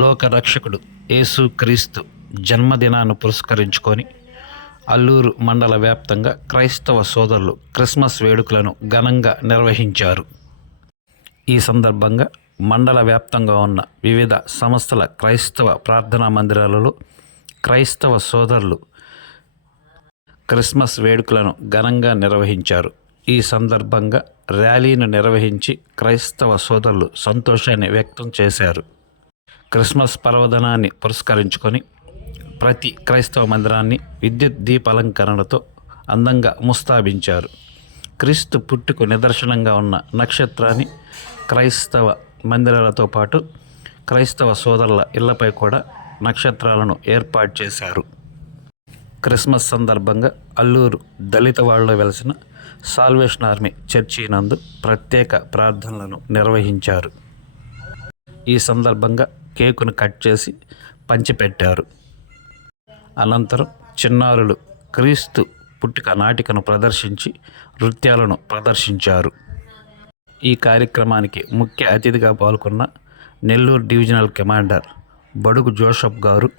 లోకరక్షకుడు యేసుక్రీస్తు జన్మదినాన్ని పురస్కరించుకొని అల్లూరు మండల వ్యాప్తంగా క్రైస్తవ సోదరులు క్రిస్మస్ వేడుకలను ఘనంగా నిర్వహించారు. ఈ సందర్భంగా మండల వ్యాప్తంగా ఉన్న వివిధ సంస్థల క్రైస్తవ ప్రార్థనా మందిరాలలో క్రైస్తవ సోదరులు క్రిస్మస్ వేడుకలను ఘనంగా నిర్వహించారు. ఈ సందర్భంగా ర్యాలీని నిర్వహించి క్రైస్తవ సోదరులు సంతోషాన్ని వ్యక్తం చేశారు. క్రిస్మస్ పర్వదినాన్ని పురస్కరించుకొని ప్రతి క్రైస్తవ మందిరాన్ని విద్యుత్ దీపాలంకరణతో అందంగా ముస్తాబించారు. క్రీస్తు పుట్టుకు నిదర్శనంగా ఉన్న నక్షత్రాన్ని క్రైస్తవ మందిరాలతో పాటు క్రైస్తవ సోదరుల ఇళ్లపై కూడా నక్షత్రాలను ఏర్పాటు చేశారు. క్రిస్మస్ సందర్భంగా అల్లూరు దళిత వాడలో వెలసిన సాల్వేషన్ ఆర్మీ చర్చి నందు ప్రత్యేక ప్రార్థనలను నిర్వహించారు. ఈ సందర్భంగా కేకును కట్ చేసి పంచిపెట్టారు. అనంతరం చిన్నారులు క్రీస్తు పుట్టుక నాటికను ప్రదర్శించి నృత్యాలను ప్రదర్శించారు. ఈ కార్యక్రమానికి ముఖ్య అతిథిగా పాల్గొన్న నెల్లూరు డివిజనల్ కమాండర్ బడుగు జోసఫ్ గారు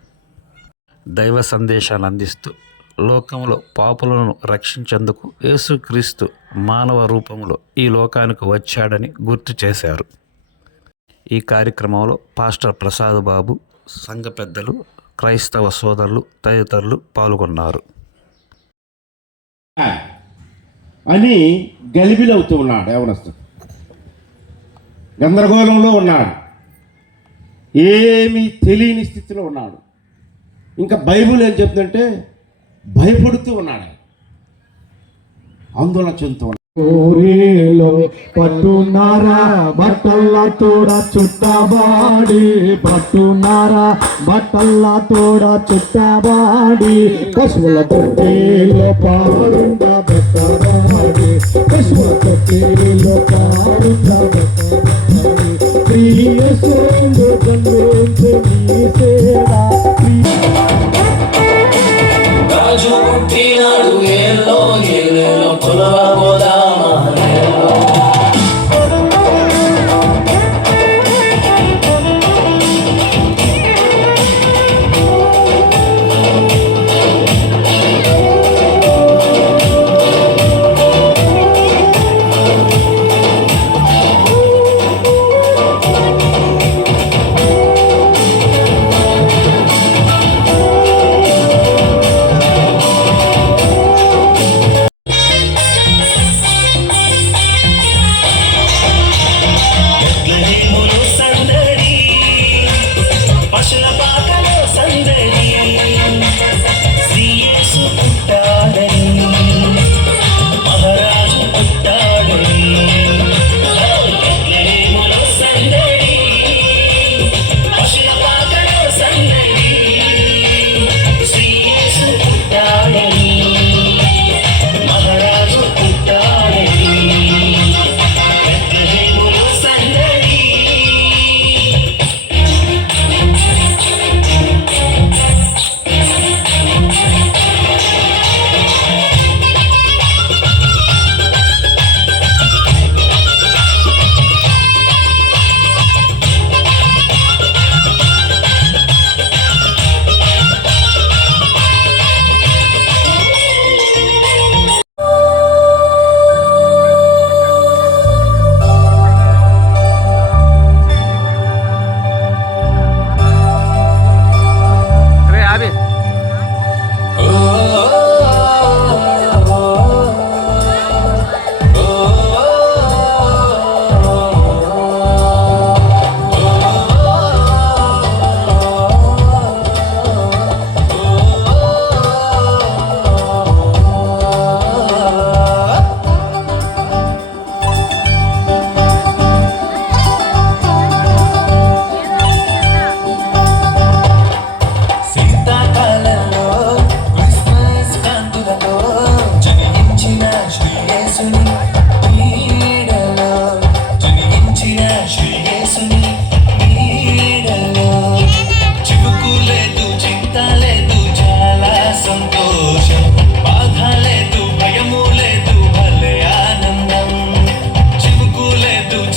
దైవ సందేశాన్ని అందిస్తూ లోకంలో పాపులను రక్షించేందుకు యేసుక్రీస్తు మానవ రూపంలో ఈ లోకానికి వచ్చాడని గుర్తు చేశారు. ఈ కార్యక్రమంలో పాస్టర్ ప్రసాద్ బాబు, సంఘ పెద్దలు, క్రైస్తవ సోదరులు తదితరులు పాల్గొన్నారు. అని గలిబిలవుతూ ఉన్నాడు. యవనస్తుడు గందరగోళంలో ఉన్నాడు, ఏమీ తెలియని స్థితిలో ఉన్నాడు. ఇంకా బైబిల్ ఏం చెప్తుందంటే భయపడుతూ ఉన్నాడు, ఆందోళన చెందుతూ ఉన్నాడు. పట్టున్నారా బట్టల్లా తోడ చుట్టబాడి, పట్టున్నారా బట్టల్లా తోడ చుట్టబాడి, పశువుల తొట్టిలో పాడుండ బట్టబాడి, పశువుల తొట్టిలో పాడుండ బట్టబాడి, ప్రియ సోదరుడు నీ సేవా రాజు పుట్టినాడు ఏలో ఏలేలో కొలవబోదామా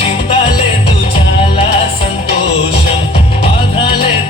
చింత లేదు చాలా సంతోషం, బాధ లేదు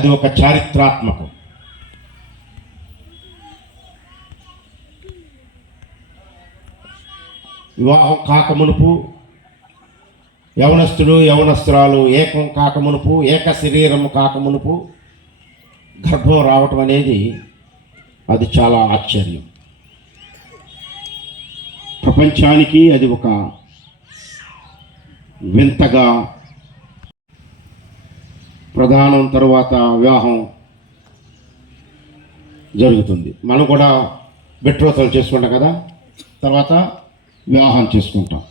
అది ఒక చారిత్రాత్మకం. వివాహం కాకమునుపు యవనస్తుడు యవనస్తురాలు ఏకం కాకమునుపు, ఏక శరీరము కాకమునుపు గర్భం రావటం అనేది అది చాలా ఆశ్చర్యం. ప్రపంచానికి అది ఒక వింతగా, ప్రధానం తరువాత వివాహం జరుగుతుంది. మనం కూడా బెట్రోతలు చేసుకుంటాం కదా, తర్వాత వివాహం చేసుకుంటాం.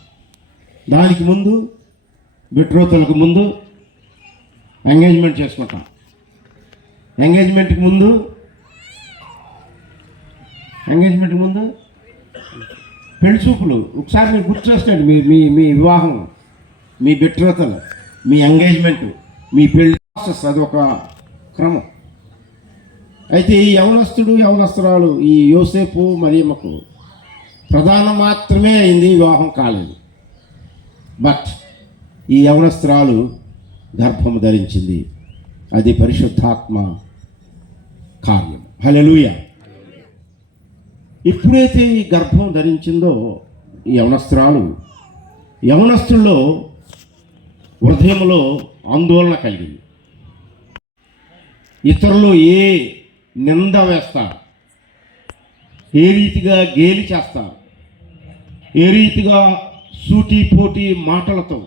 దానికి ముందు బెట్రోతలకు ముందు ఎంగేజ్మెంట్ చేసుకుంటాం. ఎంగేజ్మెంట్కి ముందు పెళ్లి చూపులు. ఒకసారి మీరు గుర్తు చేసుకోండి, మీ మీ మీ వివాహం, మీ బెట్రోతలు, మీ ఎంగేజ్మెంట్, మీ పెళ్లి ప్రాసెస్, అది ఒక క్రమం. అయితే ఈ యవనస్తుడు యవనస్తురాలు, ఈ యోసేపు మరియమ్మకు ప్రధానం మాత్రమే అయింది, వివాహం కాలేదు. బట్ ఈ యవనస్తురాలు గర్భము ధరించింది. అది పరిశుద్ధాత్మ కార్యం. హల్లెలూయా. ఎప్పుడైతే ఈ గర్భం ధరించిందో ఈ యవనస్తుల్లో హృదయంలో ఆందోళన కలిగింది. ఇతరులు ఏ నింద వేస్తారు, ఏ రీతిగా గేలి చేస్తారు, ఏ రీతిగా సూటి పోటీ మాటలతో